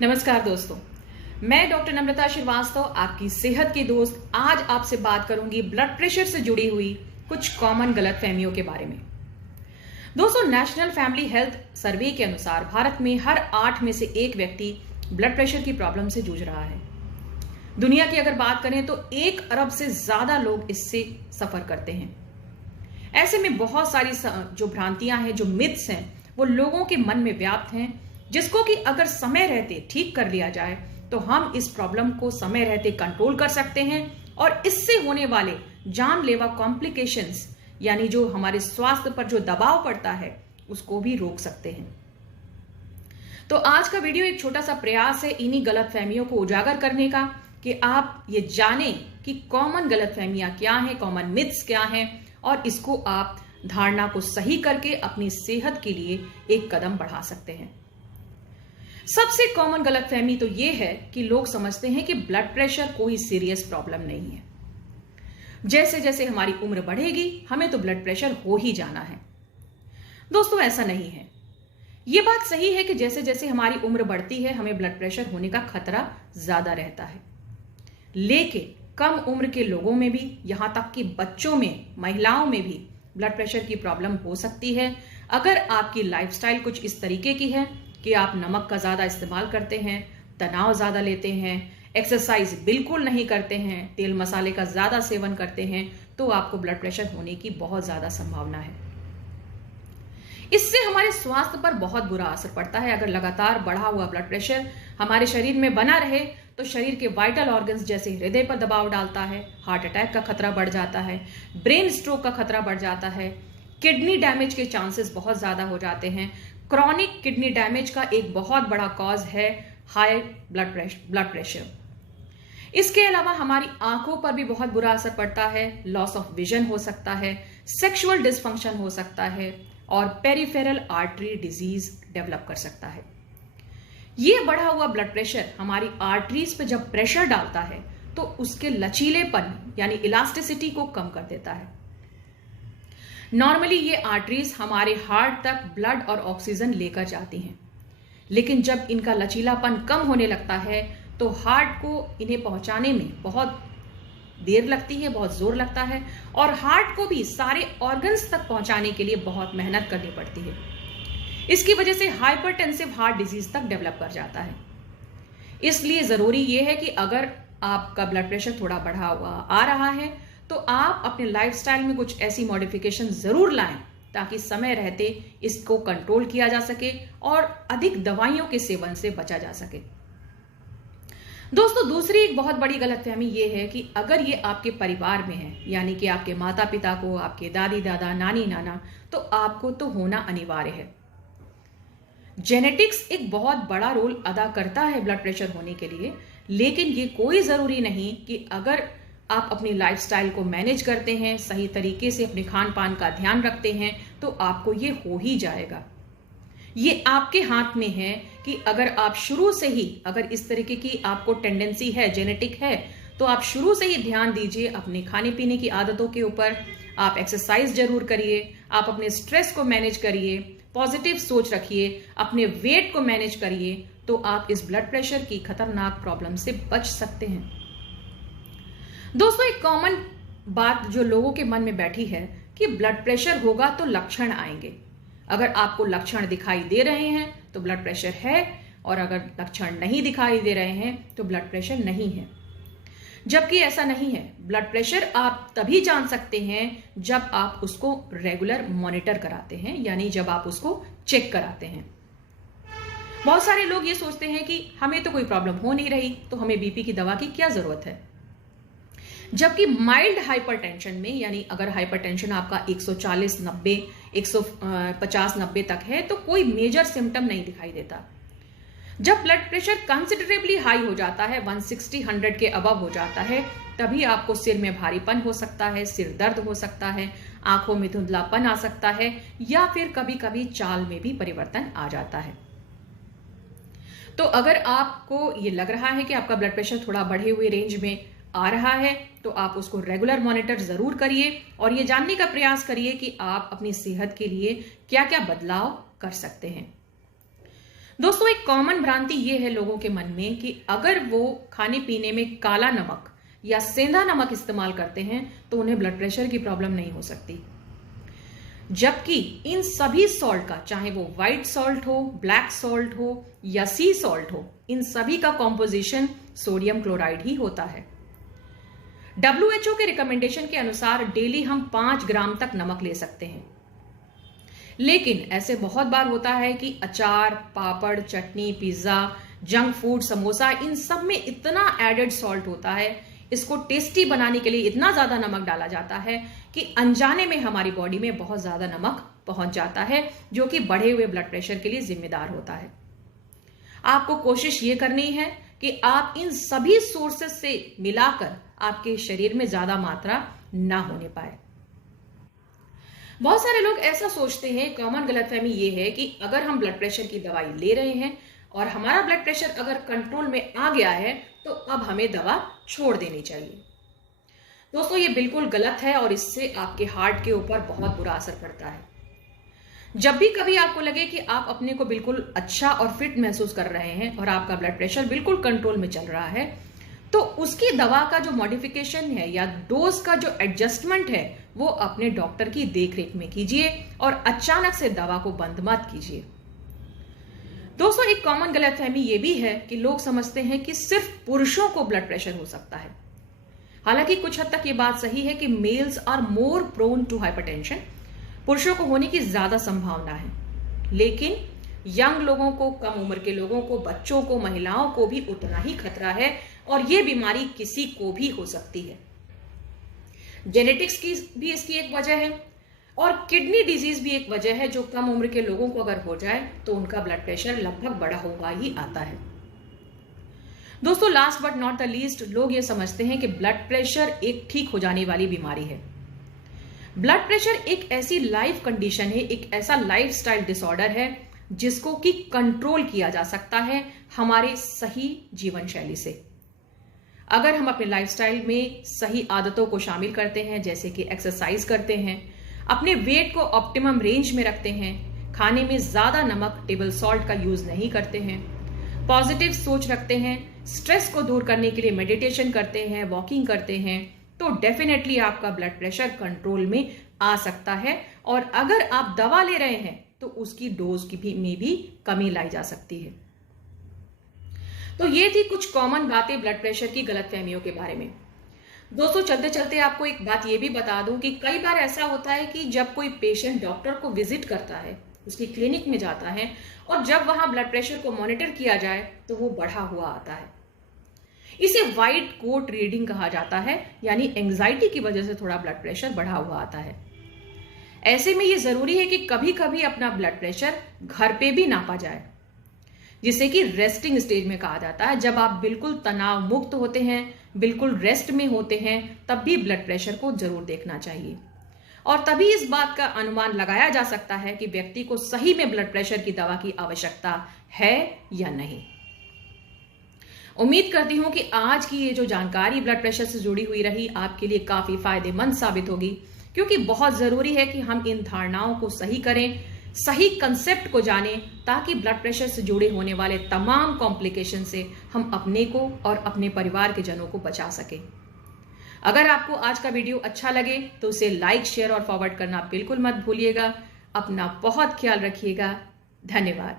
नमस्कार दोस्तों, मैं डॉक्टर नम्रता श्रीवास्तव, आपकी सेहत की दोस्त। आज आपसे बात करूंगी ब्लड प्रेशर से जुड़ी हुई कुछ कॉमन गलतफहमियों के बारे में। दोस्तों, नेशनल फैमिली हेल्थ सर्वे के अनुसार भारत में हर 8 में से 1 व्यक्ति ब्लड प्रेशर की प्रॉब्लम से जूझ रहा है। दुनिया की अगर बात करें तो 1 अरब से ज्यादा लोग इससे सफर करते हैं। ऐसे में बहुत सारी जो भ्रांतियां हैं, जो मिथ्स हैं, वो लोगों के मन में व्याप्त हैं, जिसको कि अगर समय रहते ठीक कर लिया जाए तो हम इस प्रॉब्लम को समय रहते कंट्रोल कर सकते हैं और इससे होने वाले जानलेवा कॉम्प्लिकेशंस, यानी जो हमारे स्वास्थ्य पर जो दबाव पड़ता है, उसको भी रोक सकते हैं। तो आज का वीडियो एक छोटा सा प्रयास है इन्हीं गलतफहमियों को उजागर करने का, कि आप ये जानें कि कॉमन गलतफहमियां क्या हैं, कॉमन मिथ्स क्या हैं, और इसको आप धारणा को सही करके अपनी सेहत के लिए एक कदम बढ़ा सकते हैं। सबसे कॉमन गलतफहमी तो यह है कि लोग समझते हैं कि ब्लड प्रेशर कोई सीरियस प्रॉब्लम नहीं है। जैसे जैसे हमारी उम्र बढ़ेगी हमें तो ब्लड प्रेशर हो ही जाना है। दोस्तों, ऐसा नहीं है। यह बात सही है कि जैसे जैसे हमारी उम्र बढ़ती है हमें ब्लड प्रेशर होने का खतरा ज्यादा रहता है, लेकिन कम उम्र के लोगों में भी, यहां तक कि बच्चों में, महिलाओं में भी ब्लड प्रेशर की प्रॉब्लम हो सकती है अगर आपकी लाइफस्टाइल कुछ इस तरीके की है कि आप नमक का ज्यादा इस्तेमाल करते हैं, तनाव ज्यादा लेते हैं, एक्सरसाइज बिल्कुल नहीं करते हैं, तेल मसाले का ज्यादा सेवन करते हैं, तो आपको ब्लड प्रेशर होने की बहुत ज्यादा संभावना है। इससे हमारे स्वास्थ्य पर बहुत बुरा असर पड़ता है। अगर लगातार बढ़ा हुआ ब्लड प्रेशर हमारे शरीर में बना रहे तो शरीर के वाइटल ऑर्गन्स जैसे हृदय पर दबाव डालता है, हार्ट अटैक का खतरा बढ़ जाता है, ब्रेन स्ट्रोक का खतरा बढ़ जाता है, किडनी डैमेज के चांसेस बहुत ज्यादा हो जाते हैं। क्रॉनिक किडनी डैमेज का एक बहुत बड़ा कॉज है हाई ब्लड प्रेशर। इसके अलावा हमारी आंखों पर भी बहुत बुरा असर पड़ता है, लॉस ऑफ विजन हो सकता है, सेक्सुअल डिसफंक्शन हो सकता है और पेरिफेरल आर्टरी डिजीज डेवलप कर सकता है। यह बढ़ा हुआ ब्लड प्रेशर हमारी आर्टरीज पे जब प्रेशर डालता है तो उसके लचीलेपन यानी इलास्टिसिटी को कम कर देता है। नॉर्मली ये आर्टरीज हमारे हार्ट तक ब्लड और ऑक्सीजन लेकर जाती हैं, लेकिन जब इनका लचीलापन कम होने लगता है तो हार्ट को इन्हें पहुंचाने में बहुत देर लगती है, बहुत जोर लगता है, और हार्ट को भी सारे ऑर्गन्स तक पहुंचाने के लिए बहुत मेहनत करनी पड़ती है। इसकी वजह से हाइपरटेंसिव हार्ट डिजीज तक डेवलप कर जाता है। इसलिए जरूरी यह है कि अगर आपका ब्लड प्रेशर थोड़ा बढ़ा हुआ आ रहा है तो आप अपने लाइफस्टाइल में कुछ ऐसी मॉडिफिकेशन जरूर लाएं ताकि समय रहते इसको कंट्रोल किया जा सके और अधिक दवाइयों के सेवन से बचा जा सके। दोस्तों, दूसरी एक बहुत बड़ी गलतफहमी यह है कि अगर ये आपके परिवार में है, यानी कि आपके माता पिता को, आपके दादी दादा, नानी नाना, तो आपको तो होना अनिवार्य है। जेनेटिक्स एक बहुत बड़ा रोल अदा करता है ब्लड प्रेशर होने के लिए, लेकिन ये कोई जरूरी नहीं कि अगर आप अपनी लाइफस्टाइल को मैनेज करते हैं, सही तरीके से अपने खान पान का ध्यान रखते हैं, तो आपको ये हो ही जाएगा। ये आपके हाथ में है कि अगर आप शुरू से ही, अगर इस तरीके की आपको टेंडेंसी है, जेनेटिक है, तो आप शुरू से ही ध्यान दीजिए अपने खाने पीने की आदतों के ऊपर। आप एक्सरसाइज जरूर करिए, आप अपने स्ट्रेस को मैनेज करिए, पॉजिटिव सोच रखिए, अपने वेट को मैनेज करिए, तो आप इस ब्लड प्रेशर की खतरनाक प्रॉब्लम से बच सकते हैं। दोस्तों, एक कॉमन बात जो लोगों के मन में बैठी है कि ब्लड प्रेशर होगा तो लक्षण आएंगे। अगर आपको लक्षण दिखाई दे रहे हैं तो ब्लड प्रेशर है, और अगर लक्षण नहीं दिखाई दे रहे हैं तो ब्लड प्रेशर नहीं है। जबकि ऐसा नहीं है। ब्लड प्रेशर आप तभी जान सकते हैं जब आप उसको रेगुलर मॉनिटर कराते हैं, यानी जब आप उसको चेक कराते हैं। बहुत सारे लोग ये सोचते हैं कि हमें तो कोई प्रॉब्लम हो नहीं रही, तो हमें बीपी की दवा की क्या जरूरत है। जबकि माइल्ड हाइपरटेंशन में, यानी अगर हाइपरटेंशन आपका 140/90, 150/90 तक है, तो कोई मेजर सिम्टम नहीं दिखाई देता। जब ब्लड प्रेशर कंसिडरेबली हाई हो जाता है, 160/100 के अबव हो जाता है, तभी आपको सिर में भारीपन हो सकता है, सिर दर्द हो सकता है, आंखों में धुंधलापन आ सकता है, या फिर कभी कभी चाल में भी परिवर्तन आ जाता है। तो अगर आपको ये लग रहा है कि आपका ब्लड प्रेशर थोड़ा बढ़े हुए रेंज में आ रहा है, तो आप उसको रेगुलर मॉनिटर जरूर करिए और ये जानने का प्रयास करिए कि आप अपनी सेहत के लिए क्या क्या बदलाव कर सकते हैं। दोस्तों, एक कॉमन भ्रांति ये है लोगों के मन में कि अगर वो खाने पीने में काला नमक या सेंधा नमक इस्तेमाल करते हैं तो उन्हें ब्लड प्रेशर की प्रॉब्लम नहीं हो सकती। जबकि इन सभी सॉल्ट का, चाहे वो व्हाइट सॉल्ट हो, ब्लैक सॉल्ट हो या सी सॉल्ट हो, इन सभी का कॉम्पोजिशन सोडियम क्लोराइड ही होता है। WHO के रिकमेंडेशन के अनुसार डेली हम 5 ग्राम तक नमक ले सकते हैं। लेकिन ऐसे बहुत बार होता है कि अचार, पापड़, चटनी, पिज्जा, जंक फूड, समोसा, इन सब में इतना एडेड सॉल्ट होता है, इसको टेस्टी बनाने के लिए इतना ज्यादा नमक डाला जाता है कि अनजाने में हमारी बॉडी में बहुत ज्यादा नमक पहुंच जाता है, जो कि बढ़े हुए ब्लड प्रेशर के लिए जिम्मेदार होता है। आपको कोशिश ये करनी है कि आप इन सभी सोर्सेस से मिलाकर आपके शरीर में ज्यादा मात्रा ना होने पाए। बहुत सारे लोग ऐसा सोचते हैं, कॉमन गलतफहमी ये है कि अगर हम ब्लड प्रेशर की दवाई ले रहे हैं और हमारा ब्लड प्रेशर अगर कंट्रोल में आ गया है तो अब हमें दवा छोड़ देनी चाहिए। दोस्तों, ये बिल्कुल गलत है और इससे आपके हार्ट के ऊपर बहुत बुरा असर पड़ता है। जब भी कभी आपको लगे कि आप अपने को बिल्कुल अच्छा और फिट महसूस कर रहे हैं और आपका ब्लड प्रेशर बिल्कुल कंट्रोल में चल रहा है, तो उसकी दवा का जो मॉडिफिकेशन है या डोज का जो एडजस्टमेंट है वो अपने डॉक्टर की देखरेख में कीजिए और अचानक से दवा को बंद मत कीजिए। दोस्तों, एक कॉमन गलतफहमी ये भी है कि लोग समझते हैं कि सिर्फ पुरुषों को ब्लड प्रेशर हो सकता है। हालांकि कुछ हद तक ये बात सही है कि males are more prone to hypertension, पुरुषों को होने की ज्यादा संभावना है। लेकिन यंग लोगों को, कम उम्र के लोगों को, बच्चों को, महिलाओं को भी उतना ही खतरा है और ये बीमारी किसी को भी हो सकती है। जेनेटिक्स की भी इसकी एक वजह है और किडनी डिजीज भी एक वजह है, जो कम उम्र के लोगों को अगर हो जाए तो उनका ब्लड प्रेशर लगभग बढ़ा हुआ ही आता है। दोस्तों, last but not the least, लोग ये समझते हैं कि ब्लड प्रेशर एक ठीक हो जाने वाली बीमारी है। ब्लड प्रेशर एक ऐसी लाइफ कंडीशन है, एक ऐसा लाइफस्टाइल डिसऑर्डर है जिसको कि कंट्रोल किया जा सकता है हमारे सही जीवन शैली से। अगर हम अपने लाइफस्टाइल में सही आदतों को शामिल करते हैं, जैसे कि एक्सरसाइज करते हैं, अपने वेट को ऑप्टिमम रेंज में रखते हैं, खाने में ज्यादा नमक, टेबल सॉल्ट का यूज नहीं करते हैं, पॉजिटिव सोच रखते हैं, स्ट्रेस को दूर करने के लिए मेडिटेशन करते हैं, वॉकिंग करते हैं, तो डेफिनेटली आपका ब्लड प्रेशर कंट्रोल में आ सकता है। और अगर आप दवा ले रहे हैं तो उसकी डोज की में भी कमी लाई जा सकती है। तो ये थी कुछ कॉमन बातें ब्लड प्रेशर की गलतफहमियों के बारे में। दोस्तों, चलते चलते आपको एक बात ये भी बता दूं कि कई बार ऐसा होता है कि जब कोई पेशेंट डॉक्टर को विजिट करता है, उसकी क्लिनिक में जाता है और जब वहां ब्लड प्रेशर को मॉनिटर किया जाए तो वो बढ़ा हुआ आता है। इसे व्हाइट कोट रीडिंग कहा जाता है, यानी एंजाइटी की वजह से थोड़ा ब्लड प्रेशर बढ़ा हुआ आता है। ऐसे में ये जरूरी है कि कभी कभी अपना ब्लड प्रेशर घर पे भी नापा जाए, जिसे कि रेस्टिंग स्टेज में कहा जाता है। जब आप बिल्कुल तनाव मुक्त होते हैं, बिल्कुल रेस्ट में होते हैं, तब भी ब्लड प्रेशर को जरूर देखना चाहिए और तभी इस बात का अनुमान लगाया जा सकता है कि व्यक्ति को सही में ब्लड प्रेशर की दवा की आवश्यकता है या नहीं। उम्मीद करती हूं कि आज की ये जो जानकारी ब्लड प्रेशर से जुड़ी हुई रही आपके लिए काफी फायदेमंद साबित होगी, क्योंकि बहुत जरूरी है कि हम इन धारणाओं को सही करें, सही कंसेप्ट को जानें, ताकि ब्लड प्रेशर से जुड़े होने वाले तमाम कॉम्प्लिकेशन से हम अपने को और अपने परिवार के जनों को बचा सकें। अगर आपको आज का वीडियो अच्छा लगे तो उसे लाइक, शेयर और फॉरवर्ड करना बिल्कुल मत भूलिएगा। अपना बहुत ख्याल रखिएगा। धन्यवाद।